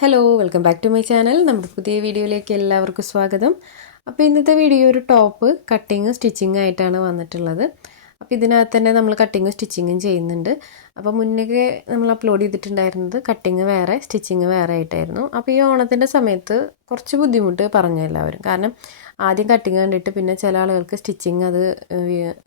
Hello welcome back to my channel നമ്മുടെ പുതിയ വീഡിയോയിലേക്ക് എല്ലാവർക്കും സ്വാഗതം. അപ്പോൾ ഇന്നത്തെ വീഡിയോ ഒരു ടോപ്പ് കട്ടിങ് സ്റ്റിച്ചിങ് ആയിട്ടാണ് വന്നിട്ടുള്ളത്. അപ്പോൾ ഇതിനകത്ത് തന്നെ നമ്മൾ കട്ടിങ്ങും സ്റ്റിച്ചിങ്ങും ചെയ്യുന്നുണ്ട്. അപ്പോൾ മുന്നേ നമ്മൾ അപ്ലോഡ് ചെയ്തിട്ടുണ്ടായിരുന്നത് കട്ടിങ് വേറെ സ്റ്റിച്ചിങ് വേറെ ആയിട്ടായിരുന്നു. അപ്പോൾ ഈ ഓണത്തിന്റെ സമയത്ത് കുറച്ച് ബുദ്ധിമുട്ട് പറഞ്ഞു എല്ലാവരും. കാരണം ആദ്യം കട്ടിങ് കണ്ടിട്ട് പിന്നെ ചില ആളുകൾക്ക് സ്റ്റിച്ചിങ് അത്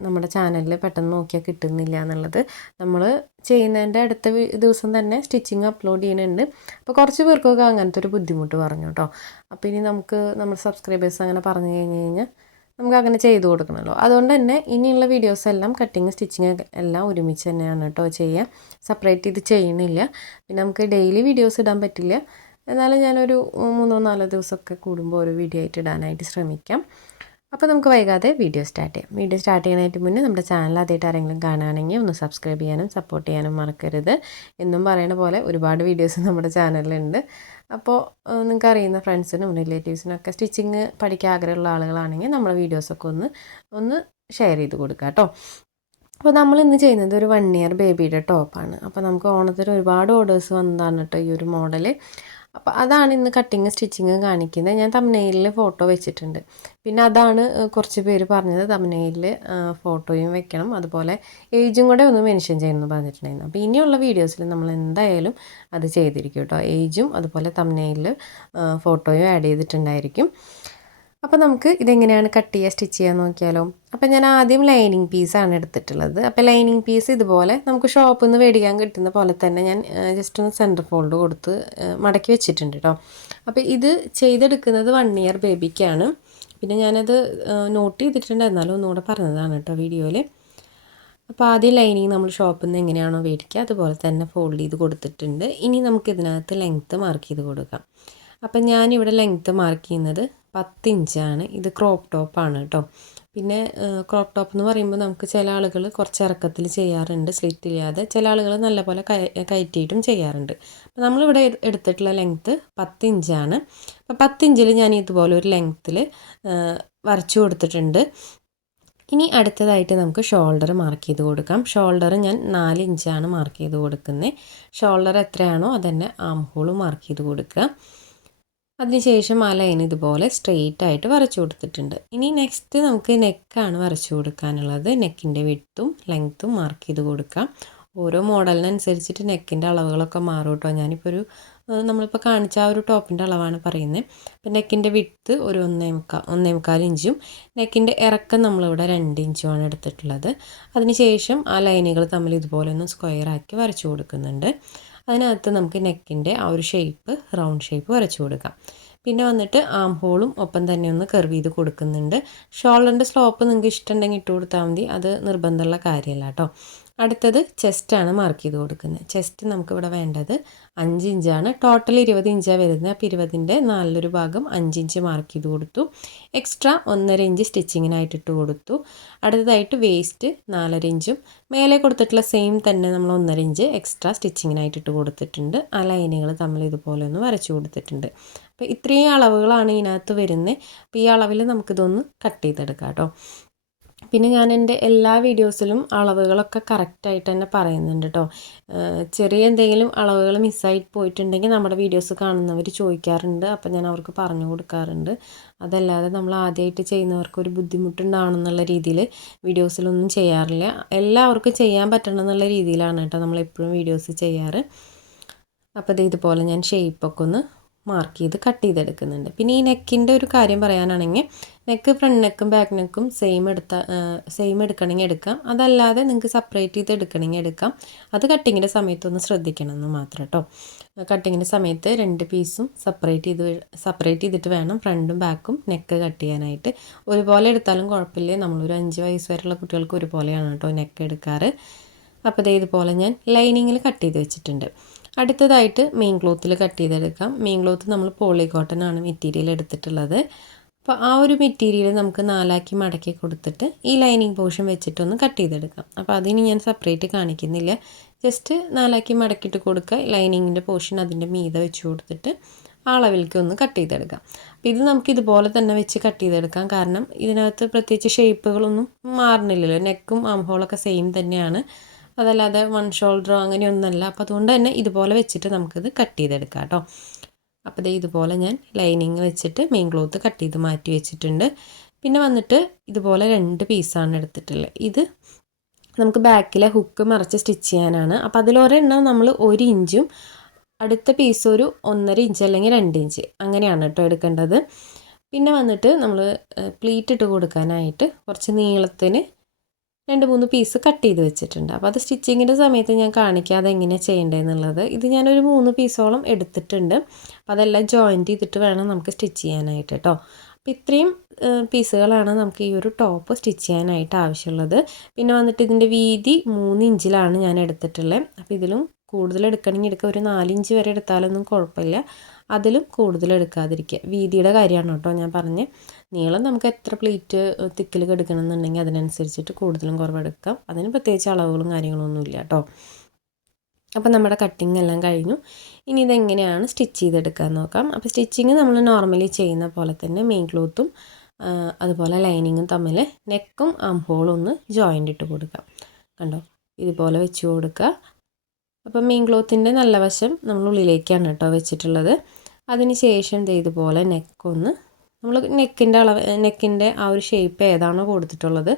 നമ്മുടെ ചാനലിൽ പെട്ടെന്ന് നോക്കിയാൽ കിട്ടുന്നില്ല എന്നുള്ളത് നമ്മൾ ചെയ്യുന്നതിന്റെ അടുത്ത ദിവസം തന്നെ സ്റ്റിച്ചിങ് അപ്ലോഡ് ചെയ്യുന്നുണ്ട്. അപ്പോൾ കുറച്ച് പേർക്കൊക്കെ അങ്ങനത്തെ ഒരു ബുദ്ധിമുട്ട് പറഞ്ഞു കേട്ടോ. അപ്പോൾ ഇനി നമുക്ക് നമ്മുടെ സബ്സ്ക്രൈബേഴ്സ് അങ്ങനെ പറഞ്ഞു കഴിഞ്ഞ് കഴിഞ്ഞാൽ നമുക്ക് അങ്ങനെ ചെയ്ത് കൊടുക്കണമല്ലോ അതുകൊണ്ട് തന്നെ ഇനിയുള്ള വീഡിയോസ് എല്ലാം കട്ടിങ് സ്റ്റിച്ചിങ് എല്ലാം ഒരുമിച്ച് തന്നെയാണ് കേട്ടോ ചെയ്യുക സെപ്പറേറ്റ് ഇത് ചെയ്യണില്ല. പിന്നെ നമുക്ക് ഡെയിലി വീഡിയോസ് ഇടാൻ പറ്റില്ല. എന്നാലും ഞാനൊരു മൂന്നോ നാലോ ദിവസമൊക്കെ കൂടുമ്പോൾ ഒരു വീഡിയോ ആയിട്ട് ഇടാനായിട്ട് ശ്രമിക്കാം. അപ്പോൾ നമുക്ക് വൈകാതെ വീഡിയോ സ്റ്റാർട്ട് ചെയ്യാം. വീഡിയോ സ്റ്റാർട്ട് ചെയ്യാനായിട്ട് മുന്നേ നമ്മുടെ ചാനൽ ആദ്യമായിട്ട് ആരെങ്കിലും കാണുകയാണെങ്കിൽ ഒന്ന് സബ്സ്ക്രൈബ് ചെയ്യാനും സപ്പോർട്ട് ചെയ്യാനും മറക്കരുത്. എന്നും പറയുന്ന പോലെ ഒരുപാട് വീഡിയോസ് നമ്മുടെ ചാനലിലുണ്ട് അപ്പോൾ നിങ്ങൾക്ക് അറിയുന്ന ഫ്രണ്ട്സിനും റിലേറ്റീവ്സിനും ഒക്കെ സ്റ്റിച്ചിങ് പഠിക്കാൻ ആഗ്രഹമുള്ള ആളുകളാണെങ്കിൽ നമ്മുടെ വീഡിയോസൊക്കെ ഒന്ന് ഒന്ന് ഷെയർ ചെയ്ത് കൊടുക്കുക കേട്ടോ. അപ്പോൾ നമ്മൾ ഇന്ന് ചെയ്യുന്നത് ഒരു വൺ ഇയർ ബേബിയുടെ ടോപ്പാണ് അപ്പോൾ നമുക്ക് ഓണത്തിന് ഒരുപാട് ഓർഡേഴ്സ് വന്നതാണ് കേട്ടോ ഈ ഒരു മോഡൽ അപ്പോൾ അതാണ് ഇന്ന് കട്ടിങ് സ്റ്റിച്ചിങ് കാണിക്കുന്നത്. ഞാൻ തമ്മനയിലിൽ ഫോട്ടോ വെച്ചിട്ടുണ്ട്. പിന്നെ അതാണ് കുറച്ച് പേര് പറഞ്ഞത് തമ്മനയിലിൽ ഫോട്ടോയും വെക്കണം. അതുപോലെ ഏജും കൂടെ ഒന്ന് മെൻഷൻ ചെയ്യണമെന്ന് പറഞ്ഞിട്ടുണ്ടായിരുന്നു. അപ്പോൾ ഇനിയുള്ള വീഡിയോസിൽ നമ്മൾ എന്തായാലും അത് ചെയ്തിരിക്കും കേട്ടോ. ഏജും അതുപോലെ തമ്മനയിലിൽ ഫോട്ടോയും ആഡ് ചെയ്തിട്ടുണ്ടായിരിക്കും. അപ്പോൾ നമുക്ക് ഇതെങ്ങനെയാണ് കട്ട് ചെയ്യുക സ്റ്റിച്ച് ചെയ്യാൻ നോക്കിയാലോ. അപ്പോൾ ഞാൻ ആദ്യം ലൈനിങ് പീസാണ് എടുത്തിട്ടുള്ളത്. അപ്പോൾ ലൈനിങ് പീസ് ഇതുപോലെ നമുക്ക് ഷോപ്പിൽ നിന്ന് മേടിക്കാൻ കിട്ടുന്ന പോലെ തന്നെ ഞാൻ ജസ്റ്റ് ഒന്ന് സെന്റർ ഫോൾഡ് കൊടുത്ത് മടക്കി വെച്ചിട്ടുണ്ട് കേട്ടോ അപ്പോൾ ഇത് ചെയ്തെടുക്കുന്നത് വൺ ഇയർ ബേബിക്കാണ് പിന്നെ ഞാനത് നോട്ട് ചെയ്തിട്ടുണ്ട്. എന്നാലും ഒന്നുകൂടെ പറഞ്ഞതാണ് കേട്ടോ വീഡിയോയിൽ അപ്പോൾ ആദ്യം ലൈനിങ് നമ്മൾ ഷോപ്പിൽ നിന്ന് എങ്ങനെയാണോ മേടിക്കുക അതുപോലെ തന്നെ ഫോൾഡ് ചെയ്ത് കൊടുത്തിട്ടുണ്ട്. ഇനി നമുക്ക് ഇതിനകത്ത് ലെങ്ത്ത് മാർക്ക് ചെയ്ത് കൊടുക്കാം. അപ്പം ഞാനിവിടെ ലെങ്ത്ത് മാർക്ക് ചെയ്യുന്നത് പത്ത് ഇഞ്ചാണ് ഇത് ക്രോപ്പ് ടോപ്പാണ് കേട്ടോ പിന്നെ ക്രോപ്പ് ടോപ്പ് എന്ന് പറയുമ്പോൾ നമുക്ക് ചില ആളുകൾ കുറച്ച് ഇറക്കത്തിൽ ചെയ്യാറുണ്ട് സ്ലിറ്റ് ഇല്ലാതെ. ചില ആളുകൾ നല്ലപോലെ കയറ്റിയിട്ടും ചെയ്യാറുണ്ട്. അപ്പോൾ നമ്മളിവിടെ എടുത്തിട്ടുള്ള ലെങ്ത്ത് പത്ത് ഇഞ്ചാണ് അപ്പോൾ പത്ത് ഇഞ്ചിൽ ഞാൻ ഇതുപോലെ ഒരു ലെങ്ത്തിൽ വരച്ചു കൊടുത്തിട്ടുണ്ട്. ഇനി അടുത്തതായിട്ട് നമുക്ക് ഷോൾഡർ മാർക്ക് ചെയ്ത് കൊടുക്കാം. ഷോൾഡർ ഞാൻ നാല് ഇഞ്ചാണ് മാർക്ക് ചെയ്ത് കൊടുക്കുന്നത് ഷോൾഡർ എത്രയാണോ അതന്നെ ആം ഹോൾ മാർക്ക് ചെയ്ത് കൊടുക്കുക. അതിനുശേഷം ആ ലൈൻ ഇതുപോലെ സ്ട്രെയിറ്റ് ആയിട്ട് വരച്ചു കൊടുത്തിട്ടുണ്ട്. ഇനി നെക്സ്റ്റ് നമുക്ക് നെക്കാണ് വരച്ചു കൊടുക്കാനുള്ളത്. നെക്കിന്റെ വിട്ടും ലെങ്ത്തും മാർക്ക് ചെയ്ത് കൊടുക്കാം. ഓരോ മോഡലിനനുസരിച്ചിട്ട് നെക്കിന്റെ അളവുകളൊക്കെ മാറും കേട്ടോ ഞാനിപ്പോൾ ഒരു നമ്മളിപ്പോൾ കാണിച്ച ആ ഒരു ടോപ്പിന്റെ അളവാണ് പറയുന്നത് അപ്പം നെക്കിന്റെ വിട്ട് ഒരു ഒന്നേ മുക്കാൽ ഒന്നേ മുക്കാൽ ഇഞ്ചും നെക്കിന്റെ ഇറക്കം നമ്മളിവിടെ രണ്ട് ഇഞ്ചുമാണ് എടുത്തിട്ടുള്ളത്. അതിനുശേഷം ആ ലൈനുകൾ തമ്മിൽ ഇതുപോലെ ഒന്ന് സ്ക്വയർ ആക്കി വരച്ചു കൊടുക്കുന്നുണ്ട്. അതിനകത്ത് നമുക്ക് നെക്കിന്റെ ആ ഒരു ഷേപ്പ് റൗണ്ട് ഷേപ്പ് വരച്ചു കൊടുക്കാം. പിന്നെ വന്നിട്ട് ആം ഹോളും ഒപ്പം തന്നെ ഒന്ന് കർവ് ചെയ്ത് കൊടുക്കുന്നുണ്ട്. ഷോൾഡറിന്റെ സ്ലോപ്പ് നിങ്ങൾക്ക് ഇഷ്ടമുണ്ടെങ്കിൽ ഇട്ട് കൊടുത്താൽ മതി. അത് നിർബന്ധമുള്ള കാര്യമല്ല കേട്ടോ. അടുത്തത് ചെസ്റ്റാണ് മാർക്ക് ചെയ്ത് കൊടുക്കുന്നത്. ചെസ്റ്റ് നമുക്കിവിടെ വേണ്ടത് അഞ്ച് ഇഞ്ചാണ് ടോട്ടൽ ഇരുപത് ഇഞ്ചാണ് വരുന്നത്. അപ്പോൾ ഇരുപതിന്റെ നാലിലൊരു ഭാഗം അഞ്ച് ഇഞ്ച് മാർക്ക് ചെയ്ത് കൊടുത്തു. എക്സ്ട്രാ ഒന്നര ഇഞ്ച് സ്റ്റിച്ചിങ്ങിനായിട്ട് ഇട്ട് കൊടുത്തു. അടുത്തതായിട്ട് വേസ്റ്റ് നാലര ഇഞ്ചും മേലെ കൊടുത്തിട്ടുള്ള സെയിം തന്നെ നമ്മൾ ഒന്നര ഇഞ്ച് എക്സ്ട്രാ സ്റ്റിച്ചിങ്ങിനായിട്ട് ഇട്ട് കൊടുത്തിട്ടുണ്ട്. ആ ലൈനുകൾ തമ്മിൽ ഇതുപോലെ ഒന്ന് വരച്ചു കൊടുത്തിട്ടുണ്ട്. അപ്പോൾ ഇത്രയും അളവുകളാണ് ഇതിനകത്ത് വരുന്നത്. അപ്പോൾ ഈ അളവിൽ നമുക്കിതൊന്ന് കട്ട് ചെയ്തെടുക്കാം കേട്ടോ. പിന്നെ ഞാൻ എന്റെ എല്ലാ വീഡിയോസിലും അളവുകളൊക്കെ കറക്റ്റായിട്ട് തന്നെ പറയുന്നുണ്ട് കേട്ടോ ചെറിയ എന്തെങ്കിലും അളവുകൾ മിസ്സായി പോയിട്ടുണ്ടെങ്കിൽ നമ്മുടെ വീഡിയോസ് കാണുന്നവർ ചോദിക്കാറുണ്ട്. അപ്പം ഞാൻ അവർക്ക് പറഞ്ഞു കൊടുക്കാറുണ്ട്. അതല്ലാതെ നമ്മൾ ആദ്യമായിട്ട് ചെയ്യുന്നവർക്ക് ഒരു ബുദ്ധിമുട്ടുണ്ടാവണമെന്നുള്ള രീതിയിൽ വീഡിയോസിലൊന്നും ചെയ്യാറില്ല. എല്ലാവർക്കും ചെയ്യാൻ പറ്റണം എന്നുള്ള രീതിയിലാണ് കേട്ടോ നമ്മളെപ്പോഴും വീഡിയോസ് ചെയ്യാറ്. അപ്പോൾ ഇതുപോലെ ഞാൻ ഷേപ്പൊക്കെ ഒന്ന് മാർക്ക് ചെയ്ത് കട്ട് ചെയ്തെടുക്കുന്നുണ്ട്. പിന്നെ ഈ നെക്കിന്റെ ഒരു കാര്യം പറയാനാണെങ്കിൽ നെക്ക് ഫ്രണ്ട് നെക്കും ബാക്ക് നെക്കും സെയിം എടുത്ത സെയിം എടുക്കണമെങ്കിൽ എടുക്കാം. അതല്ലാതെ നിങ്ങൾക്ക് സെപ്പറേറ്റ് ചെയ്ത് എടുക്കണമെങ്കിൽ എടുക്കാം. അത് കട്ടിങ്ങിന്റെ സമയത്ത് ഒന്ന് ശ്രദ്ധിക്കണം എന്ന് മാത്രം കേട്ടോ കട്ടിങ്ങിന്റെ സമയത്ത് രണ്ട് പീസും സെപ്പറേറ്റ് ചെയ്ത് സെപ്പറേറ്റ് ചെയ്തിട്ട് വേണം ഫ്രണ്ടും ബാക്കും നെക്ക് കട്ട് ചെയ്യാനായിട്ട്. ഒരുപോലെ എടുത്താലും കുഴപ്പമില്ല. നമ്മളൊരു അഞ്ച് വയസ്സ് വരെയുള്ള കുട്ടികൾക്ക് ഒരുപോലെയാണ് കേട്ടോ നെക്ക് എടുക്കാറ്. അപ്പോൾ ദേ ഇതുപോലെ ഞാൻ ലൈനിങ്ങിൽ കട്ട് ചെയ്ത് വെച്ചിട്ടുണ്ട്. അടുത്തതായിട്ട് മെയിൻ ക്ലോത്തിൽ കട്ട് ചെയ്തെടുക്കാം. മെയിൻ ക്ലോത്ത് നമ്മൾ പോളി കോട്ടൺ ആണ് മെറ്റീരിയൽ എടുത്തിട്ടുള്ളത്. അപ്പോൾ ആ ഒരു മെറ്റീരിയൽ നമുക്ക് നാലാക്കി മടക്കി കൊടുത്തിട്ട് ഈ ലൈനിങ് പോർഷൻ വെച്ചിട്ടൊന്ന് കട്ട് ചെയ്തെടുക്കാം. അപ്പോൾ അതിന് ഞാൻ സെപ്പറേറ്റ് കാണിക്കുന്നില്ല. ജസ്റ്റ് നാലാക്കി മടക്കിയിട്ട് കൊടുക്കുക. ലൈനിങ്ങിന്റെ പോർഷൻ അതിന്റെ മീത വെച്ച് കൊടുത്തിട്ട് ആ അളവിലേക്ക് ഒന്ന് കട്ട് ചെയ്തെടുക്കാം. അപ്പോൾ ഇത് നമുക്ക് ഇതുപോലെ തന്നെ വെച്ച് കട്ട് ചെയ്തെടുക്കാം. കാരണം ഇതിനകത്ത് പ്രത്യേകിച്ച് ഷേപ്പുകളൊന്നും മാറുന്നില്ലല്ലോ. നെക്കും ആംഹോളൊക്കെ സെയിം തന്നെയാണ്. അതല്ലാതെ വൺ ഷോൾഡറോ അങ്ങനെയൊന്നുമല്ല. അപ്പോൾ അതുകൊണ്ട് തന്നെ ഇതുപോലെ വെച്ചിട്ട് നമുക്കിത് കട്ട് ചെയ്തെടുക്കാം കേട്ടോ അപ്പോൾ ദേ ഇതുപോലെ ഞാൻ ലൈനിങ് വെച്ചിട്ട് മെയിൻ ക്ലോത്ത് കട്ട് ചെയ്ത് മാറ്റി വെച്ചിട്ടുണ്ട്. പിന്നെ വന്നിട്ട് ഇതുപോലെ രണ്ട് പീസാണ് എടുത്തിട്ടുള്ളത്. ഇത് നമുക്ക് ബാക്കിലെ ഹുക്ക് മറച്ച് സ്റ്റിച്ച് ചെയ്യാനാണ്. അപ്പോൾ അതിലൊരെണ്ണം നമ്മൾ ഒരു ഇഞ്ചും അടുത്ത പീസ് ഒരു ഒന്നര ഇഞ്ച് അല്ലെങ്കിൽ രണ്ട് ഇഞ്ച് അങ്ങനെയാണ് കേട്ടോ എടുക്കേണ്ടത്. പിന്നെ വന്നിട്ട് നമ്മൾ പ്ലീറ്റ് ഇട്ട് കൊടുക്കാനായിട്ട് കുറച്ച് നീളത്തിന് രണ്ട് മൂന്ന് പീസ് കട്ട് ചെയ്ത് വെച്ചിട്ടുണ്ട്. അപ്പോൾ അത് സ്റ്റിച്ചിങ്ങിന്റെ സമയത്ത് ഞാൻ കാണിക്കാതെ എങ്ങനെയാണ് ചെയ്യേണ്ടതെന്നുള്ളത്. ഇത് ഞാനൊരു മൂന്ന് പീസോളം എടുത്തിട്ടുണ്ട്. അപ്പോൾ അതെല്ലാം ജോയിന്റ് ചെയ്തിട്ട് വേണം നമുക്ക് സ്റ്റിച്ച് ചെയ്യാനായിട്ട് കേട്ടോ അപ്പോൾ ഇത്രയും പീസുകളാണ് നമുക്ക് ഈ ഒരു ടോപ്പ് സ്റ്റിച്ച് ചെയ്യാനായിട്ട് ആവശ്യമുള്ളത്. പിന്നെ വന്നിട്ട് ഇതിന്റെ വീതി മൂന്ന് ഇഞ്ചിലാണ് ഞാൻ എടുത്തിട്ടുള്ളത് അപ്പോൾ ഇതിലും കൂടുതൽ എടുക്കണമെങ്കിൽ എടുക്കുക ഒരു നാലിഞ്ച് വരെ എടുത്താലൊന്നും കുഴപ്പമില്ല. അതിലും കൂടുതൽ എടുക്കാതിരിക്കുക. വീതിയുടെ കാര്യമാണ് കേട്ടോ ഞാൻ പറഞ്ഞ് നീളം നമുക്ക് എത്ര പ്ലേറ്റ് തിക്കിൽ എടുക്കണമെന്നുണ്ടെങ്കിൽ അതിനനുസരിച്ചിട്ട് കൂടുതലും കുറവെടുക്കാം അതിന് പ്രത്യേകിച്ച് അളവുകളും കാര്യങ്ങളൊന്നും ഇല്ല കേട്ടോ. അപ്പോൾ നമ്മുടെ കട്ടിങ് എല്ലാം കഴിഞ്ഞു. ഇനി ഇതെങ്ങനെയാണ് സ്റ്റിച്ച് ചെയ്തെടുക്കാൻ നോക്കാം. അപ്പോൾ സ്റ്റിച്ചിങ് നമ്മൾ നോർമലി ചെയ്യുന്ന പോലെ തന്നെ മെയിൻ ക്ലോത്തും അതുപോലെ ലൈനിങ്ങും തമ്മിൽ നെക്കും ആം ഒന്ന് ജോയിന്റ് ഇട്ട് കൊടുക്കാം കണ്ടോ? ഇതുപോലെ വെച്ച് കൊടുക്കുക. അപ്പം മീൻ ക്ലോത്തിന്റെ നല്ല വശം നമ്മൾ ഉള്ളിലേക്കാണ് കേട്ടോ വെച്ചിട്ടുള്ളത്. അതിന് ശേഷം ഇതുപോലെ നെക്കൊന്ന് നമ്മൾ നെക്കിന്റെ അളവ് നെക്കിന്റെ ആ ഒരു ഷേപ്പ് ഏതാണോ കൊടുത്തിട്ടുള്ളത്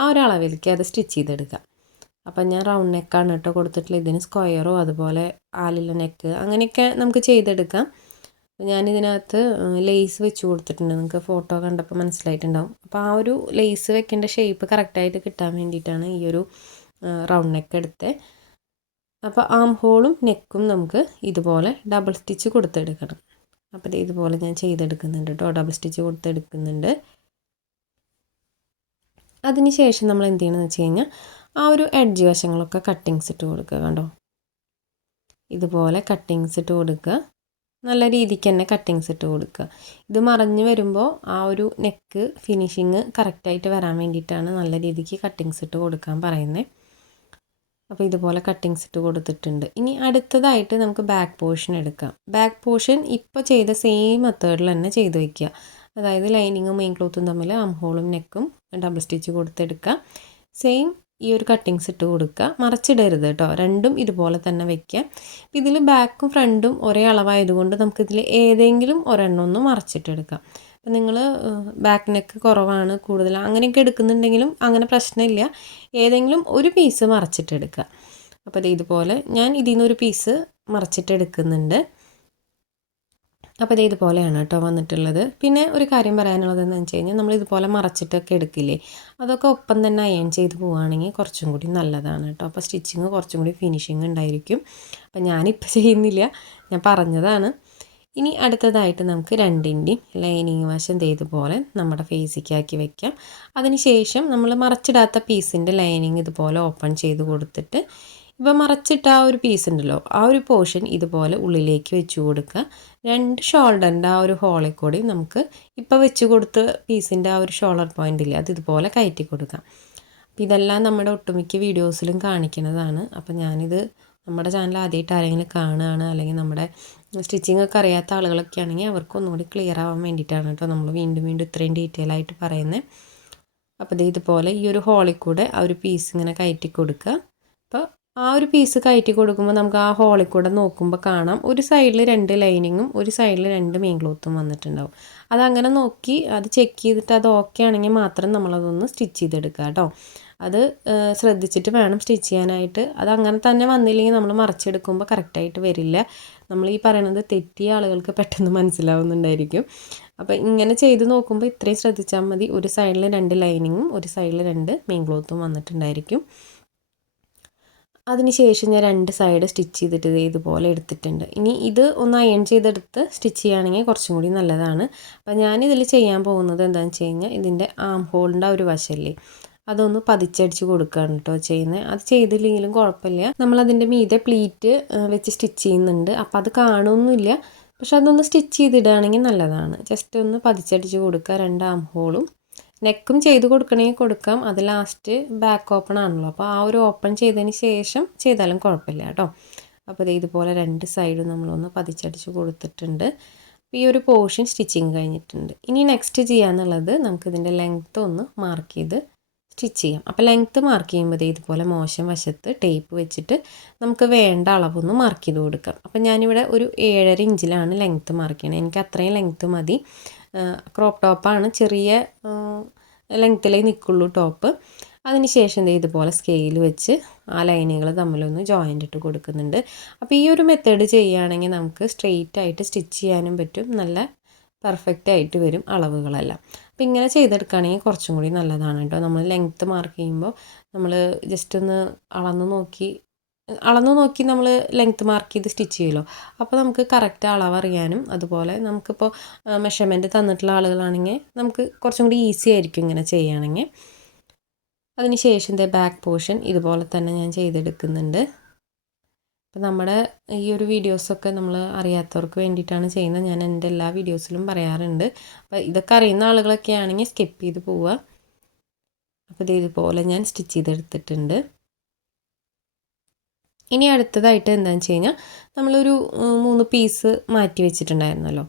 ആ ഒരു അളവിലേക്ക് അത് സ്റ്റിച്ച് ചെയ്തെടുക്കാം. അപ്പം ഞാൻ റൗണ്ട് നെക്കാണ് കേട്ടോ കൊടുത്തിട്ടുള്ളത്. ഇതിന് സ്ക്വയറോ അതുപോലെ ആലില നെക്ക് അങ്ങനെയൊക്കെ നമുക്ക് ചെയ്തെടുക്കാം. ഞാനിതിനകത്ത് ലേസ് വെച്ച് കൊടുത്തിട്ടുണ്ട്. നിങ്ങൾക്ക് ഫോട്ടോ കണ്ടപ്പോൾ മനസ്സിലായിട്ടുണ്ടാവും. അപ്പോൾ ആ ഒരു ലേസ് വെക്കേണ്ട ഷേപ്പ് കറക്റ്റായിട്ട് കിട്ടാൻ വേണ്ടിയിട്ടാണ് ഈ ഒരു റൗണ്ട് നെക്ക് എടുത്തത് അപ്പോൾ ആം ഹോളും നെക്കും നമുക്ക് ഇതുപോലെ ഡബിൾ സ്റ്റിച്ച് കൊടുത്തെടുക്കണം. അപ്പോൾ ഇതുപോലെ ഞാൻ ചെയ്തെടുക്കുന്നുണ്ട് കേട്ടോ ഡബിൾ സ്റ്റിച്ച് കൊടുത്തെടുക്കുന്നുണ്ട്. അതിനുശേഷം നമ്മൾ എന്ത് ചെയ്യണമെന്ന് വെച്ച് കഴിഞ്ഞാൽ ആ ഒരു എഡ്ജ് വശങ്ങളൊക്കെ കട്ടിങ്സ് ഇട്ട് കൊടുക്കുക കണ്ടോ? ഇതുപോലെ കട്ടിങ്സ് ഇട്ട് കൊടുക്കുക. നല്ല രീതിക്ക് തന്നെ കട്ടിങ്സ് ഇട്ട് കൊടുക്കുക. ഇത് മറഞ്ഞു വരുമ്പോൾ ആ ഒരു നെക്ക് ഫിനിഷിങ് കറക്റ്റായിട്ട് വരാൻ വേണ്ടിയിട്ടാണ് നല്ല രീതിക്ക് കട്ടിങ്സ് ഇട്ട് കൊടുക്കാൻ പറയുന്നത് അപ്പോൾ ഇതുപോലെ കട്ടിങ്സ് ഇട്ട് കൊടുത്തിട്ടുണ്ട്. ഇനി അടുത്തതായിട്ട് നമുക്ക് ബാക്ക് പോർഷൻ എടുക്കാം. ബാക്ക് പോർഷൻ ഇപ്പോൾ ചെയ്ത സെയിം മെത്തേഡിൽ തന്നെ ചെയ്ത് വയ്ക്കുക അതായത് ലൈനിങ്ങും മെയിൻ ക്ലോത്തും തമ്മിൽ ആം ഹോളും നെക്കും ഡബിൾ സ്റ്റിച്ച് കൊടുത്തെടുക്കുക സെയിം ഈ ഒരു കട്ടിങ്സ് ഇട്ട് കൊടുക്കുക മറച്ചിടരുത് കേട്ടോ രണ്ടും ഇതുപോലെ തന്നെ വെക്കുക ഇതിൽ ബാക്കും ഫ്രണ്ടും ഒരേ അളവായതുകൊണ്ട് നമുക്കിതിൽ ഏതെങ്കിലും ഒരെണ്ണം ഒന്ന് മറച്ചിട്ടെടുക്കാം. അപ്പം നിങ്ങൾ ബാക്ക് നെക്ക് കുറവാണ് കൂടുതൽ. അങ്ങനെയൊക്കെ എടുക്കുന്നുണ്ടെങ്കിലും അങ്ങനെ പ്രശ്നമില്ല. ഏതെങ്കിലും ഒരു പീസ് മറച്ചിട്ടെടുക്കുക. അപ്പോൾ അത് ഇതുപോലെ ഞാൻ ഇതിൽ നിന്നൊരു പീസ് മറച്ചിട്ടെടുക്കുന്നുണ്ട്. അപ്പോൾ അത് ഇതുപോലെയാണ് കേട്ടോ വന്നിട്ടുള്ളത്. പിന്നെ ഒരു കാര്യം പറയാനുള്ളത് എന്ന് വെച്ച് കഴിഞ്ഞാൽ നമ്മൾ ഇതുപോലെ മറച്ചിട്ടൊക്കെ എടുക്കില്ലേ? അതൊക്കെ ഒപ്പം തന്നെ അയൺ ചെയ്ത് പോവുകയാണെങ്കിൽ കുറച്ചും കൂടി നല്ലതാണ് കേട്ടോ. അപ്പോൾ സ്റ്റിച്ചിങ് കുറച്ചും കൂടി ഫിനിഷിങ് ഉണ്ടായിരിക്കും. അപ്പോൾ ഞാനിപ്പോൾ ചെയ്യുന്നില്ല. ഞാൻ പറഞ്ഞതാണ്. ഇനി അടുത്തതായിട്ട് നമുക്ക് രണ്ടിന്റെയും ലൈനിങ് വശം ഇതുപോലെ നമ്മുടെ ഫേസിക്കാക്കി വെക്കാം. അതിനുശേഷം നമ്മൾ മറച്ചിടാത്ത പീസിന്റെ ലൈനിങ് ഇതുപോലെ ഓപ്പൺ ചെയ്ത് കൊടുത്തിട്ട് ഇപ്പം മറച്ചിട്ട ആ ഒരു പീസ് ഉണ്ടല്ലോ ആ ഒരു പോർഷൻ ഇതുപോലെ ഉള്ളിലേക്ക് വെച്ച് കൊടുക്കുക. രണ്ട് ഷോൾഡറിന്റെ ആ ഒരു ഹോളിൽ കൂടി നമുക്ക് ഇപ്പോൾ വെച്ച് കൊടുത്ത പീസിന്റെ ആ ഒരു ഷോൾഡർ പോയിന്റ് ഇല്ല അത് ഇതുപോലെ കയറ്റി കൊടുക്കാം. അപ്പോൾ ഇതെല്ലാം നമ്മുടെ ഒട്ടുമിക്ക വീഡിയോസിലും കാണിക്കുന്നതാണ്. അപ്പോൾ ഞാനിത് നമ്മുടെ ചാനൽ ആദ്യമായിട്ട് ആരെങ്കിലും കാണുകയാണ് അല്ലെങ്കിൽ നമ്മുടെ സ്റ്റിച്ചിങ് ഒക്കെ അറിയാത്ത ആളുകളൊക്കെ ആണെങ്കിൽ അവർക്ക് ഒന്നുകൂടി ക്ലിയർ ആവാൻ വേണ്ടിയിട്ടാണ് കേട്ടോ നമ്മൾ വീണ്ടും വീണ്ടും ഇത്രയും ഡീറ്റെയിൽ ആയിട്ട് പറയുന്നത് അപ്പോൾ ഇത് ഇതുപോലെ ഈ ഒരു ഹോളിൽ കൂടെ ആ ഒരു പീസ് ഇങ്ങനെ കയറ്റി കൊടുക്കുക. അപ്പോൾ ആ ഒരു പീസ് കയറ്റി കൊടുക്കുമ്പോൾ നമുക്ക് ആ ഹോളിൽ കൂടെ നോക്കുമ്പോൾ കാണാം ഒരു സൈഡിൽ രണ്ട് ലൈനിങ്ങും ഒരു സൈഡിൽ രണ്ട് മെയിൻ ക്ലോത്തും വന്നിട്ടുണ്ടാവും. അതങ്ങനെ നോക്കി അത് ചെക്ക് ചെയ്തിട്ട് അത് ഓക്കെ ആണെങ്കിൽ മാത്രം നമ്മളതൊന്ന് സ്റ്റിച്ച് ചെയ്തെടുക്കുക കേട്ടോ. അത് ശ്രദ്ധിച്ചിട്ട് വേണം സ്റ്റിച്ച് ചെയ്യാനായിട്ട്. അത് അങ്ങനെ തന്നെ വന്നില്ലെങ്കിൽ നമ്മൾ മറച്ചെടുക്കുമ്പോൾ കറക്റ്റായിട്ട് വരില്ല. നമ്മൾ ഈ പറയണത് തെറ്റിയ ആളുകൾക്ക് പെട്ടെന്ന് മനസ്സിലാവുന്നുണ്ടായിരിക്കും. അപ്പോൾ ഇങ്ങനെ ചെയ്ത് നോക്കുമ്പോൾ ഇത്രയും ശ്രദ്ധിച്ചാൽ മതി. ഒരു സൈഡിൽ രണ്ട് ലൈനിങ്ങും ഒരു സൈഡിൽ രണ്ട് മെയിൻ ക്ലോത്തും വന്നിട്ടുണ്ടായിരിക്കും. അതിനുശേഷം ഞാൻ രണ്ട് സൈഡ് സ്റ്റിച്ച് ചെയ്തിട്ട് ഇതുപോലെ എടുത്തിട്ടുണ്ട്. ഇനി ഇത് ഒന്ന് അയൺ ചെയ്തെടുത്ത് സ്റ്റിച്ച് ചെയ്യുകയാണെങ്കിൽ കുറച്ചും കൂടി നല്ലതാണ്. അപ്പോൾ ഞാനിതിൽ ചെയ്യാൻ പോകുന്നത് എന്താണെന്ന് വെച്ച് കഴിഞ്ഞാൽ ഇതിന്റെ ആം ഹോളിന്റെ ഒരു വശമല്ലേ അതൊന്ന് പതിച്ചടിച്ച് കൊടുക്കുകയാണ് കേട്ടോ ചെയ്യുന്നത് അത് ചെയ്തില്ലെങ്കിലും കുഴപ്പമില്ല. നമ്മളതിന്റെ മീതെ പ്ലീറ്റ് വെച്ച് സ്റ്റിച്ച് ചെയ്യുന്നുണ്ട്. അപ്പോൾ അത് കാണുമൊന്നുമില്ല പക്ഷെ അതൊന്ന് സ്റ്റിച്ച് ചെയ്തിടുകയാണെങ്കിൽ നല്ലതാണ്. ജസ്റ്റ് ഒന്ന് പതിച്ചടിച്ച് കൊടുക്കുക രണ്ടാം ഹോളും. നെക്കും ചെയ്ത് കൊടുക്കണമെങ്കിൽ കൊടുക്കാം. അത് ലാസ്റ്റ് ബാക്ക് ഓപ്പൺ ആണല്ലോ. അപ്പോൾ ആ ഒരു ഓപ്പൺ ചെയ്തതിന് ശേഷം ചെയ്താലും കുഴപ്പമില്ല കേട്ടോ അപ്പോൾ ഇതുപോലെ രണ്ട് സൈഡും നമ്മളൊന്ന് പതിച്ചടിച്ച് കൊടുത്തിട്ടുണ്ട്. ഈ ഒരു പോർഷൻ സ്റ്റിച്ചിങ് കഴിഞ്ഞിട്ടുണ്ട്. ഇനി നെക്സ്റ്റ് ചെയ്യാന്നുള്ളത് നമുക്കിതിന്റെ ലെങ്ത്ത് ഒന്ന് മാർക്ക് ചെയ്ത് സ്റ്റിച്ച് ചെയ്യാം. അപ്പോൾ ലെങ്ത്ത് മാർക്ക് ചെയ്യുമ്പോൾ ഇതുപോലെ മോശം വശത്ത് ടേപ്പ് വെച്ചിട്ട് നമുക്ക് വേണ്ട അളവൊന്ന് മാർക്ക് ചെയ്ത് കൊടുക്കാം. അപ്പോൾ ഞാനിവിടെ ഒരു ഏഴര ഇഞ്ചിലാണ് ലെങ്ത്ത് മാർക്ക് ചെയ്യണത് എനിക്ക് അത്രയും ലെങ്ത്ത് മതി. ക്രോപ്പ് ടോപ്പാണ് ചെറിയ ലെങ്ത്തിലേ നിൽക്കുള്ളൂ ടോപ്പ് അതിനുശേഷം ഇതുപോലെ സ്കെയിൽ വെച്ച് ആ ലൈനുകൾ തമ്മിലൊന്ന് ജോയിന്റ് ഇട്ട് കൊടുക്കുന്നുണ്ട്. അപ്പോൾ ഈ ഒരു മെത്തേഡ് ചെയ്യുകയാണെങ്കിൽ നമുക്ക് സ്ട്രെയിറ്റ് ആയിട്ട് സ്റ്റിച്ച് ചെയ്യാനും പറ്റും. നല്ല പെർഫെക്റ്റ് ആയിട്ട് വരും അളവുകളെല്ലാം. അപ്പം ഇങ്ങനെ ചെയ്തെടുക്കുകയാണെങ്കിൽ കുറച്ചും കൂടി നല്ലതാണ് കേട്ടോ. നമ്മൾ ലെങ്ത്ത് മാർക്ക് ചെയ്യുമ്പോൾ നമ്മൾ ജസ്റ്റ് ഒന്ന് അളന്ന് നോക്കി അളന്ന് നോക്കി നമ്മൾ ലെങ്ത്ത് മാർക്ക് ചെയ്ത് സ്റ്റിച്ച് ചെയ്യുമല്ലോ. അപ്പോൾ നമുക്ക് കറക്റ്റ് അളവ് അറിയാനും അതുപോലെ നമുക്കിപ്പോൾ മെഷർമെന്റ് തന്നിട്ടുള്ള ആളുകളാണെങ്കിൽ നമുക്ക് കുറച്ചും കൂടി ഈസി ആയിരിക്കും ഇങ്ങനെ ചെയ്യുകയാണെങ്കിൽ. അതിന് ശേഷം ബാക്ക് പോർഷൻ ഇതുപോലെ തന്നെ ഞാൻ ചെയ്തെടുക്കുന്നുണ്ട്. അപ്പോൾ നമ്മുടെ ഈ ഒരു വീഡിയോസൊക്കെ നമ്മൾ അറിയാത്തവർക്ക് വേണ്ടിയിട്ടാണ് ചെയ്യുന്നത്. ഞാൻ എന്റെ എല്ലാ വീഡിയോസിലും പറയാറുണ്ട്. അപ്പോൾ ഇതൊക്കെ അറിയുന്ന ആളുകളൊക്കെ ആണെങ്കിൽ സ്കിപ്പ് ചെയ്ത് പോവുക അപ്പോൾ ഇത് ഇതുപോലെ ഞാൻ സ്റ്റിച്ച് ചെയ്തെടുത്തിട്ടുണ്ട്. ഇനി അടുത്തതായിട്ട് എന്താണെന്ന് വെച്ച് കഴിഞ്ഞാൽ നമ്മളൊരു മൂന്ന് പീസ് മാറ്റി വെച്ചിട്ടുണ്ടായിരുന്നല്ലോ.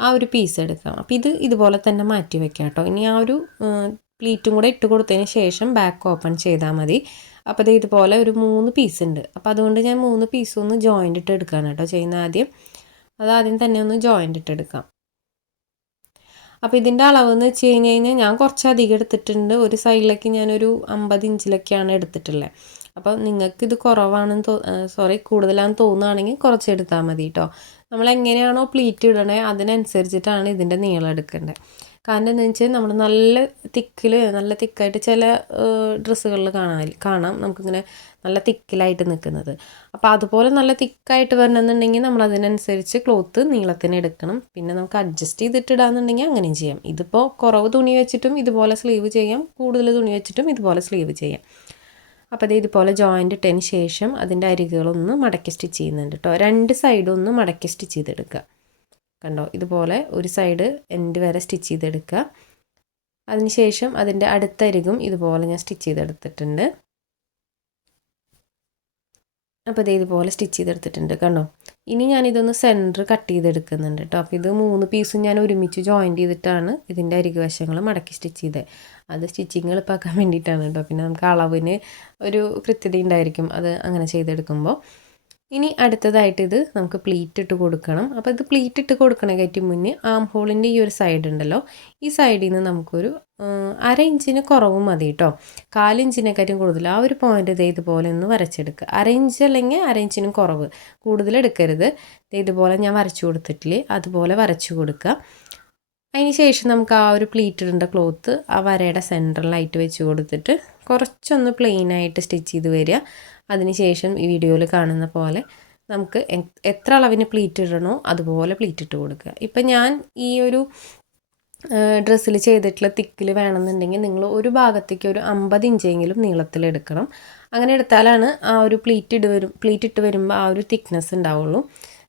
ആ ഒരു പീസ് എടുക്കാം അപ്പോൾ ഇത് ഇതുപോലെ തന്നെ മാറ്റി വെക്കാം കേട്ടോ. ഇനി ആ ഒരു പ്ലീറ്റും കൂടെ ഇട്ട് കൊടുത്തതിന് ശേഷം ബാക്ക് ഓപ്പൺ ചെയ്താൽ മതി. അപ്പോൾ ഇതുപോലെ ഒരു മൂന്ന് പീസ് ഉണ്ട്. അപ്പോൾ അതുകൊണ്ട് ഞാൻ മൂന്ന് പീസും ഒന്ന് ജോയിന്റ് ഇട്ട് എടുക്കുകയാണ് കേട്ടോ ചെയ്യുന്ന ആദ്യം. അത് ആദ്യം തന്നെ ഒന്ന് ജോയിന്റ് ഇട്ട് എടുക്കാം. അപ്പോൾ ഇതിന്റെ അളവ് എന്ന് വെച്ച് കഴിഞ്ഞ് കഴിഞ്ഞാൽ ഞാൻ കുറച്ചധികം എടുത്തിട്ടുണ്ട്. ഒരു സൈഡിലേക്ക് ഞാനൊരു അമ്പത് ഇഞ്ചിലൊക്കെയാണ് എടുത്തിട്ടുള്ളത്. അപ്പോൾ നിങ്ങൾക്ക് ഇത് കുറവാണെന്ന് തോ സോറി കൂടുതലാണെന്ന് തോന്നുകയാണെങ്കിൽ കുറച്ച് എടുത്താൽ മതി കേട്ടോ. നമ്മൾ എങ്ങനെയാണോ പ്ലീറ്റ് ഇടണേ അതിനനുസരിച്ചിട്ടാണ് ഇതിന്റെ നീളം എടുക്കേണ്ടത്. കാരണം എന്താ വെച്ചാൽ നമ്മൾ നല്ല തിക്കിൽ നല്ല തിക്കായിട്ട് ചില ഡ്രസ്സുകളിൽ കാണാൻ കാണാം നമുക്കിങ്ങനെ നല്ല തിക്കിലായിട്ട് നിൽക്കുന്നത് അപ്പോൾ അതുപോലെ നല്ല തിക്കായിട്ട് വരണമെന്നുണ്ടെങ്കിൽ നമ്മൾ അതിനനുസരിച്ച് ക്ലോത്ത് നീളത്തിന് എടുക്കണം. പിന്നെ നമുക്ക് അഡ്ജസ്റ്റ് ചെയ്തിട്ട് ഇടാന്നുണ്ടെങ്കിൽ അങ്ങനെയും ചെയ്യാം. ഇതിപ്പോൾ കുറവ് തുണി വെച്ചിട്ടും ഇതുപോലെ സ്ലീവ് ചെയ്യാം. കൂടുതൽ തുണി വെച്ചിട്ടും ഇതുപോലെ സ്ലീവ് ചെയ്യാം. അപ്പോൾ അത് ഇതുപോലെ ജോയിന്റ് ഇട്ടതിന് ശേഷം അതിന്റെ അരികുകളൊന്ന് മടക്കി സ്റ്റിച്ച് ചെയ്യുന്നുണ്ട് കേട്ടോ രണ്ട് സൈഡും ഒന്ന് മടക്കി സ്റ്റിച്ച് ചെയ്തെടുക്കുക. കണ്ടോ? ഇതുപോലെ ഒരു സൈഡ് എൻഡ് വരെ സ്റ്റിച്ച് ചെയ്തെടുക്കുക. അതിനുശേഷം അതിന്റെ അടുത്ത അരികും ഇതുപോലെ ഞാൻ സ്റ്റിച്ച് ചെയ്തെടുത്തിട്ടുണ്ട്. അപ്പോൾ ഇത് ഇതുപോലെ സ്റ്റിച്ച് ചെയ്തെടുത്തിട്ടുണ്ട് കണ്ടോ? ഇനി ഞാനിതൊന്ന് സെന്റർ കട്ട് ചെയ്തെടുക്കുന്നുണ്ട് കേട്ടോ. അപ്പോൾ ഇത് മൂന്ന് പീസും ഞാൻ ഒരുമിച്ച് ജോയിന്റ് ചെയ്തിട്ടാണ് ഇതിന്റെ അരികു വശങ്ങൾ മടക്കി സ്റ്റിച്ച് ചെയ്തത് അത് സ്റ്റിച്ചിങ് എളുപ്പാക്കാൻ വേണ്ടിയിട്ടാണ് കേട്ടോ. പിന്നെ നമുക്ക് അളവിന് ഒരു കൃത്യത ഉണ്ടായിരിക്കും അത് അങ്ങനെ ചെയ്തെടുക്കുമ്പോൾ. ഇനി അടുത്തതായിട്ട് ഇത് നമുക്ക് പ്ലീറ്റ് ഇട്ട് കൊടുക്കണം. അപ്പോൾ ഇത് പ്ലീറ്റ് ഇട്ട് കൊടുക്കണേക്കായിട്ട് മുന്നേ ആം ഹോളിന്റെ ഈ ഒരു സൈഡ് ഉണ്ടല്ലോ ഈ സൈഡിൽ നിന്ന് നമുക്കൊരു അര ഇഞ്ചിന് കുറവ് മതി കേട്ടോ കാലിഞ്ചിനെക്കാട്ടും കൂടുതൽ. ആ ഒരു പോയിന്റ് ഇതേ ഇതുപോലെ ഒന്ന് വരച്ചെടുക്കുക അര ഇഞ്ച് അല്ലെങ്കിൽ അര ഇഞ്ചിനും കുറവ്. കൂടുതൽ എടുക്കരുത്. ഇതുപോലെ ഞാൻ വരച്ചു കൊടുത്തിട്ടില്ലേ? അതുപോലെ വരച്ചു കൊടുക്കുക അതിന് ശേഷം നമുക്ക് ആ ഒരു പ്ലീറ്റ് ഇടേണ്ട ക്ലോത്ത് ആ വരയുടെ സെന്ററിലായിട്ട് വെച്ച് കൊടുത്തിട്ട് കുറച്ചൊന്ന് പ്ലെയിനായിട്ട് സ്റ്റിച്ച് ചെയ്ത് വരിക. അതിനുശേഷം ഈ വീഡിയോയിൽ കാണുന്ന പോലെ നമുക്ക് എത്ര അളവിന് പ്ലീറ്റ് ഇടണോ അതുപോലെ പ്ലീറ്റ് ഇട്ട് കൊടുക്കുക. ഇപ്പം ഞാൻ ഈ ഒരു ഡ്രസ്സിൽ ചെയ്തിട്ടുള്ള തിക്കിൽ വേണമെന്നുണ്ടെങ്കിൽ നിങ്ങൾ ഒരു ഭാഗത്തേക്ക് ഒരു അമ്പത് ഇഞ്ചെങ്കിലും നീളത്തിൽ എടുക്കണം. അങ്ങനെ എടുത്താലാണ് ആ ഒരു പ്ലീറ്റ് ഇട്ട് വരും പ്ലീറ്റ് ഇട്ട് വരുമ്പോൾ ആ ഒരു തിക്നെസ് ഉണ്ടാവുള്ളൂ.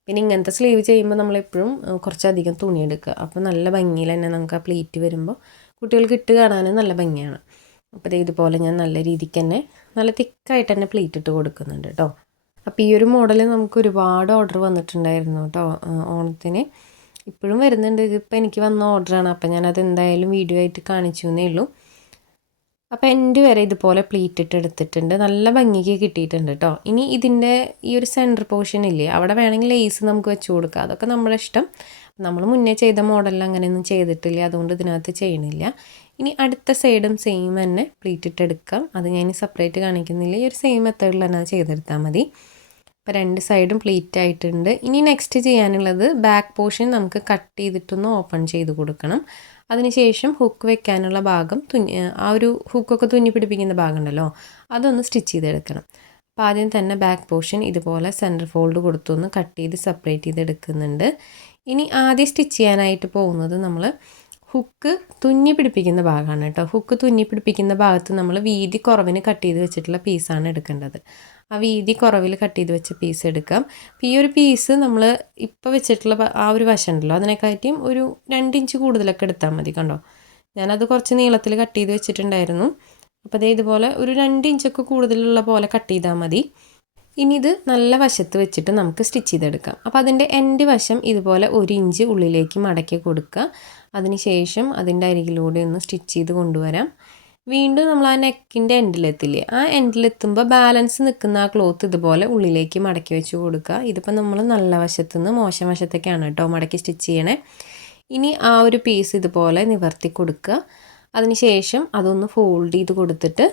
പിന്നെ ഇങ്ങനത്തെ സ്ലീവ് ചെയ്യുമ്പോൾ നമ്മളെപ്പോഴും കുറച്ചധികം തുണി എടുക്കുക. അപ്പോൾ നല്ല ഭംഗിയിൽ തന്നെ നമുക്ക് ആ പ്ലീറ്റ് വരുമ്പോൾ കുട്ടികൾക്ക് ഇട്ട് കാണാനും നല്ല ഭംഗിയാണ്. അപ്പോൾ ഇതുപോലെ ഞാൻ നല്ല രീതിക്ക് തന്നെ നല്ല തിക്കായിട്ട് തന്നെ പ്ലേറ്റ് ഇട്ട് കൊടുക്കുന്നുണ്ട് കേട്ടോ അപ്പോൾ ഈ ഒരു മോഡൽ നമുക്ക് ഒരുപാട് ഓർഡർ വന്നിട്ടുണ്ടായിരുന്നു കേട്ടോ ഓണത്തിന്. ഇപ്പോഴും വരുന്നുണ്ട്. ഇതിപ്പോൾ എനിക്ക് വന്ന ഓർഡറാണ്. അപ്പോൾ ഞാനത് എന്തായാലും വീഡിയോ ആയിട്ട് കാണിച്ചു എന്നേ ഉള്ളൂ. അപ്പോൾ എന്റെ വരെ ഇതുപോലെ പ്ലീറ്റ് ഇട്ട് എടുത്തിട്ടുണ്ട്. നല്ല ഭംഗിക്ക് കിട്ടിയിട്ടുണ്ട് കേട്ടോ ഇനി ഇതിന്റെ ഈ ഒരു സെന്റർ പോർഷൻ ഇല്ലേ അവിടെ വേണമെങ്കിൽ ലേസ് നമുക്ക് വെച്ച് കൊടുക്കാം. അതൊക്കെ നമ്മുടെ ഇഷ്ടം. നമ്മൾ മുന്നേ ചെയ്ത മോഡലിൽ അങ്ങനെയൊന്നും ചെയ്തിട്ടില്ല. അതുകൊണ്ട് ഇതിനകത്ത് ചെയ്യണില്ല. ഇനി അടുത്ത സൈഡും സെയിം തന്നെ പ്ലീറ്റ് ഇട്ട് എടുക്കാം. അത് ഞാൻ സെപ്പറേറ്റ് കാണിക്കുന്നില്ല. ഈ ഒരു സെയിം മെത്തേഡിൽ തന്നെ അത് ചെയ്തെടുത്താൽ മതി. അപ്പോൾ രണ്ട് സൈഡും പ്ലീറ്റ് ആയിട്ടുണ്ട്. ഇനി നെക്സ്റ്റ് ചെയ്യാനുള്ളത് ബാക്ക് പോർഷൻ നമുക്ക് കട്ട് ചെയ്തിട്ടൊന്ന് ഓപ്പൺ ചെയ്ത് കൊടുക്കണം. അതിനുശേഷം ഹുക്ക് വെക്കാനുള്ള ഭാഗം തുന്നി ആ ഒരു ഹുക്കൊക്കെ തുന്നി പിടിപ്പിക്കുന്ന ഭാഗം ഉണ്ടല്ലോ അതൊന്ന് സ്റ്റിച്ച് ചെയ്തെടുക്കണം. അപ്പോൾ ആദ്യം തന്നെ ബാക്ക് പോർഷൻ ഇതുപോലെ സെന്റർ ഫോൾഡ് കൊടുത്തൊന്ന് കട്ട് ചെയ്ത് സെപ്പറേറ്റ് ചെയ്തെടുക്കുന്നുണ്ട്. ഇനി ആദ്യം സ്റ്റിച്ച് ചെയ്യാനായിട്ട് പോകുന്നത് നമ്മൾ ഹുക്ക് തുന്നി പിടിപ്പിക്കുന്ന ഭാഗമാണ് കേട്ടോ. ഹുക്ക് തുന്നി പിടിപ്പിക്കുന്ന ഭാഗത്ത് നമ്മൾ വീതി കുറവിന് കട്ട് ചെയ്ത് വെച്ചിട്ടുള്ള പീസാണ് എടുക്കേണ്ടത്. ആ വീതി കുറവിൽ കട്ട് ചെയ്ത് വെച്ച പീസ് എടുക്കാം. ഈ ഒരു പീസ് നമ്മൾ ഇപ്പോൾ വെച്ചിട്ടുള്ള ആ ഒരു വശം ഉണ്ടല്ലോ. അതിനെക്കാട്ടിയും ഒരു രണ്ട് ഇഞ്ച് കൂടുതലൊക്കെ എടുത്താൽ മതി കണ്ടോ? ഞാനത് കുറച്ച് നീളത്തിൽ കട്ട് ചെയ്ത് വെച്ചിട്ടുണ്ടായിരുന്നു. അപ്പോൾ അതേ ഇതുപോലെ ഒരു രണ്ട് ഇഞ്ചൊക്കെ കൂടുതലുള്ള പോലെ കട്ട് ചെയ്താൽ മതി. ഇനി ഇത് നല്ല വശത്ത് വെച്ചിട്ട് നമുക്ക് സ്റ്റിച്ച് ചെയ്തെടുക്കാം. അപ്പോൾ അതിന്റെ എൻഡ് വശം ഇതുപോലെ ഒരു ഇഞ്ച് ഉള്ളിലേക്ക് മടക്കി കൊടുക്കുക. അതിനുശേഷം അതിന്റെ അരികിലൂടെ ഒന്ന് സ്റ്റിച്ച് ചെയ്ത് കൊണ്ടുവരാം. വീണ്ടും നമ്മൾ ആ നെക്കിന്റെ എൻഡിലെത്തില്ലേ? ആ എൻഡിലെത്തുമ്പോൾ ബാലൻസ് നിൽക്കുന്ന ആ ക്ലോത്ത് ഇതുപോലെ ഉള്ളിലേക്ക് മടക്കി വെച്ച് കൊടുക്കുക. ഇതിപ്പോൾ നമ്മൾ നല്ല വശത്തുനിന്ന് മോശം വശത്തേക്കാണ് കേട്ടോ മടക്കി സ്റ്റിച്ച് ചെയ്യണേ. ഇനി ആ ഒരു പീസ് ഇതുപോലെ നിവർത്തി കൊടുക്കുക. അതിനുശേഷം അതൊന്ന് ഫോൾഡ് ചെയ്ത് കൊടുത്തിട്ട്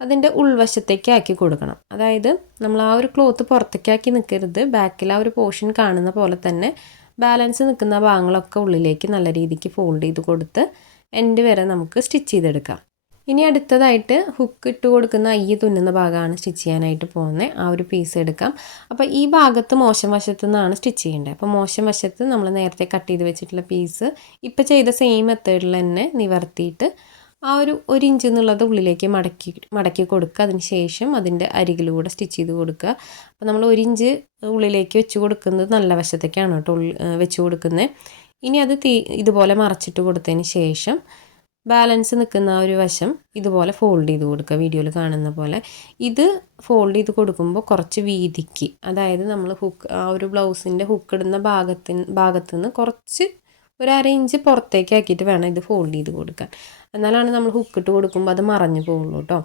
അതിന്റെ ഉൾവശത്തേക്ക് ആക്കി കൊടുക്കണം. അതായത് നമ്മൾ ആ ഒരു ക്ലോത്ത് പുറത്തേക്കാക്കി നിൽക്കരുത്. ബാക്കിൽ ആ ഒരു പോർഷൻ കാണുന്ന പോലെ തന്നെ ബാലൻസ് നിൽക്കുന്ന ഭാഗങ്ങളൊക്കെ ഉള്ളിലേക്ക് നല്ല രീതിക്ക് ഫോൾഡ് ചെയ്ത് കൊടുത്ത് എൻഡ് വരെ നമുക്ക് സ്റ്റിച്ച് ചെയ്തെടുക്കാം. ഇനി അടുത്തതായിട്ട് ഹുക്ക് ഇട്ട് കൊടുക്കുന്ന അയ്യ തുന്നുന്ന ഭാഗമാണ് സ്റ്റിച്ച് ചെയ്യാനായിട്ട് പോകുന്നത്. ആ ഒരു പീസ് എടുക്കാം. അപ്പോൾ ഈ ഭാഗത്ത് മോശം വശത്ത് നിന്നാണ് സ്റ്റിച്ച് ചെയ്യേണ്ടത്. അപ്പോൾ മോശം വശത്ത് നമ്മൾ നേരത്തെ കട്ട് ചെയ്ത് വെച്ചിട്ടുള്ള പീസ് ഇപ്പോൾ ചെയ്ത സെയിം മെത്തേഡിൽ തന്നെ നിവർത്തിയിട്ട് ആ ഒരു ഒരു ഇഞ്ച് എന്നുള്ളത് ഉള്ളിലേക്ക് മടക്കി മടക്കി കൊടുക്കുക. അതിന് ശേഷം അതിന്റെ അരികിലൂടെ സ്റ്റിച്ച് ചെയ്ത് കൊടുക്കുക. അപ്പോൾ നമ്മൾ ഒരു ഇഞ്ച് ഉള്ളിലേക്ക് വെച്ച് കൊടുക്കുന്നത് നല്ല വശത്തേക്കാണ് കേട്ടോ വെച്ച് കൊടുക്കുന്നത്. ഇനി അത് തീ ഇതുപോലെ മറച്ചിട്ട് കൊടുത്തതിന് ശേഷം ബാലൻസ് നിൽക്കുന്ന ആ ഒരു വശം ഇതുപോലെ ഫോൾഡ് ചെയ്ത് കൊടുക്കുക വീഡിയോയിൽ കാണുന്ന പോലെ. ഇത് ഫോൾഡ് ചെയ്ത് കൊടുക്കുമ്പോൾ കുറച്ച് വീതിക്ക് അതായത് നമ്മൾ ഹുക്ക് ആ ഒരു ബ്ലൗസിന്റെ ഹുക്ക് ഇടുന്ന ഭാഗത്തിന് ഭാഗത്തു നിന്ന് കുറച്ച് ഒരു അര ഇഞ്ച് പുറത്തേക്ക് ആക്കിയിട്ട് വേണം ഇത് ഫോൾഡ് ചെയ്ത് കൊടുക്കാൻ. എന്നാലാണ് നമ്മൾ ഹുക്കിട്ട് കൊടുക്കുമ്പോൾ അത് മറഞ്ഞു പോകുള്ളൂ കേട്ടോ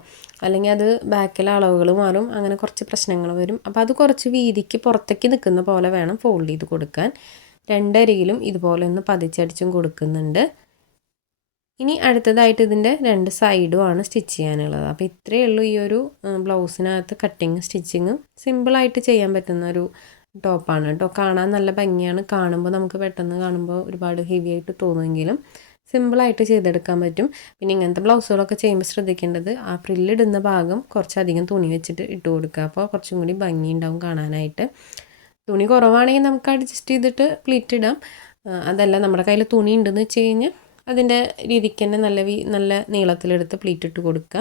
അല്ലെങ്കിൽ അത് ബാക്കിലെ അളവുകൾ മാറും അങ്ങനെ കുറച്ച് പ്രശ്നങ്ങൾ വരും. അപ്പോൾ അത് കുറച്ച് വീതിക്ക് പുറത്തേക്ക് നിൽക്കുന്ന പോലെ വേണം ഫോൾഡ് ചെയ്ത് കൊടുക്കാൻ. രണ്ടരികിലും ഇതുപോലെ ഒന്ന് പതിച്ചടിച്ചും കൊടുക്കുന്നുണ്ട്. ഇനി അടുത്തതായിട്ട് ഇതിന്റെ രണ്ട് സൈഡും ആണ് സ്റ്റിച്ച് ചെയ്യാനുള്ളത്. അപ്പോൾ ഇത്രയേ ഉള്ളൂ ഈ ഒരു ബ്ലൗസിനകത്ത് കട്ടിങ് സ്റ്റിച്ചിങ്ങും സിമ്പിളായിട്ട് ചെയ്യാൻ പറ്റുന്ന ഒരു ടോപ്പാണ് കേട്ടോ കാണാൻ നല്ല ഭംഗിയാണ്. കാണുമ്പോൾ നമുക്ക് പെട്ടെന്ന് കാണുമ്പോൾ ഒരുപാട് ഹെവി ആയിട്ട് തോന്നുമെങ്കിലും സിമ്പിളായിട്ട് ചെയ്തെടുക്കാൻ പറ്റും. പിന്നെ ഇങ്ങനത്തെ ബ്ലൗസുകളൊക്കെ ചെയ്യുമ്പോൾ ശ്രദ്ധിക്കേണ്ടത് ആ ഫ്രില്ലിടുന്ന ഭാഗം കുറച്ചധികം തുണി വെച്ചിട്ട് ഇട്ട് കൊടുക്കുക. അപ്പോൾ കുറച്ചും കൂടി ഭംഗി ഉണ്ടാവും കാണാനായിട്ട്. തുണി കുറവാണെങ്കിൽ നമുക്ക് അഡ്ജസ്റ്റ് ചെയ്തിട്ട് പ്ലീറ്റ് ഇടാം. അതല്ല നമ്മുടെ കയ്യിൽ തുണി ഉണ്ടെന്ന് വെച്ച് കഴിഞ്ഞാൽ അതിന്റെ രീതിക്ക് തന്നെ നല്ല നല്ല നീളത്തിലെടുത്ത് പ്ലീറ്റ് ഇട്ട് കൊടുക്കുക.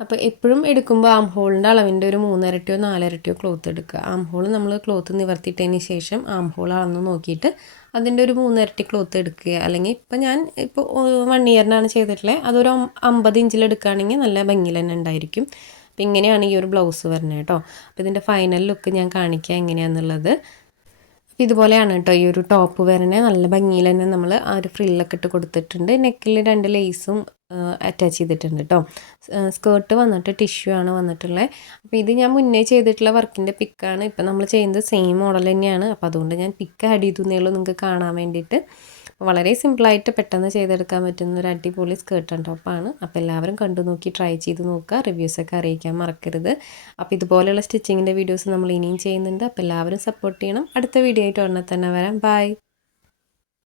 അപ്പോൾ എപ്പോഴും എടുക്കുമ്പോൾ ആം ഹോളിന്റെ അളവിന്റെ ഒരു മൂന്നരട്ടിയോ നാലരട്ടിയോ ക്ലോത്ത് എടുക്കുക. ആം ഹോൾ നമ്മൾ ക്ലോത്ത് നിവർത്തിയിട്ടതിന് ശേഷം ആം ഹോൾ അളന്ന് നോക്കിയിട്ട് അതിന്റെ ഒരു മൂന്നരട്ടി ക്ലോത്ത് എടുക്കുക. അല്ലെങ്കിൽ ഇപ്പം ഞാൻ ഇപ്പോൾ വൺ ഇയറിനാണ് ചെയ്തിട്ടുള്ളത് അതൊരു അമ്പത് ഇഞ്ചിൽ എടുക്കുകയാണെങ്കിൽ നല്ല ഭംഗിയിൽ തന്നെ ഉണ്ടായിരിക്കും. അപ്പം ഇങ്ങനെയാണ് ഈ ഒരു ബ്ലൗസ് വരുന്നത് കേട്ടോ അപ്പോൾ ഇതിന്റെ ഫൈനൽ ലുക്ക് ഞാൻ കാണിക്കുക എങ്ങനെയാണെന്നുള്ളത് ഇതുപോലെയാണ് കേട്ടോ ഈ ഒരു ടോപ്പ് വരണേ. നല്ല ഭംഗിയിൽ തന്നെ നമ്മൾ ആ ഒരു ഫ്രില്ലൊക്കെ ഇട്ട് കൊടുത്തിട്ടുണ്ട്. നെക്കിൽ രണ്ട് ലേസും അറ്റാച്ച് ചെയ്തിട്ടുണ്ട് കേട്ടോ സ്കേർട്ട് വന്നിട്ട് ടിഷ്യൂ ആണ് വന്നിട്ടുള്ളത് അപ്പോൾ ഇത് ഞാൻ മുന്നേ ചെയ്തിട്ടുള്ള വർക്കിന്റെ പിക്കാണ് ഇപ്പം നമ്മൾ ചെയ്യുന്നത് സെയിം മോഡൽ തന്നെയാണ്. അപ്പോൾ അതുകൊണ്ട് ഞാൻ പിക്ക് ആഡ് ചെയ്തു എന്നേ ഉള്ളൂ നിങ്ങൾക്ക് കാണാൻ വേണ്ടിയിട്ട്. വളരെ സിമ്പിളായിട്ട് പെട്ടെന്ന് ചെയ്തെടുക്കാൻ പറ്റുന്ന ഒരു അടിപൊളി സ്കേർട്ട് ആൻഡ് ടോപ്പാണ് അപ്പോൾ എല്ലാവരും കണ്ടു നോക്കി ട്രൈ ചെയ്ത് നോക്കുക. റിവ്യൂസൊക്കെ അറിയിക്കാൻ മറക്കരുത്. അപ്പോൾ ഇതുപോലെയുള്ള സ്റ്റിച്ചിങ്ങിന്റെ വീഡിയോസ് നമ്മൾ ഇനിയും ചെയ്യുന്നുണ്ട്. അപ്പോൾ എല്ലാവരും സപ്പോർട്ട് ചെയ്യണം. അടുത്ത വീഡിയോ ആയിട്ട് ഉടനെ തന്നെ വരാം. ബൈ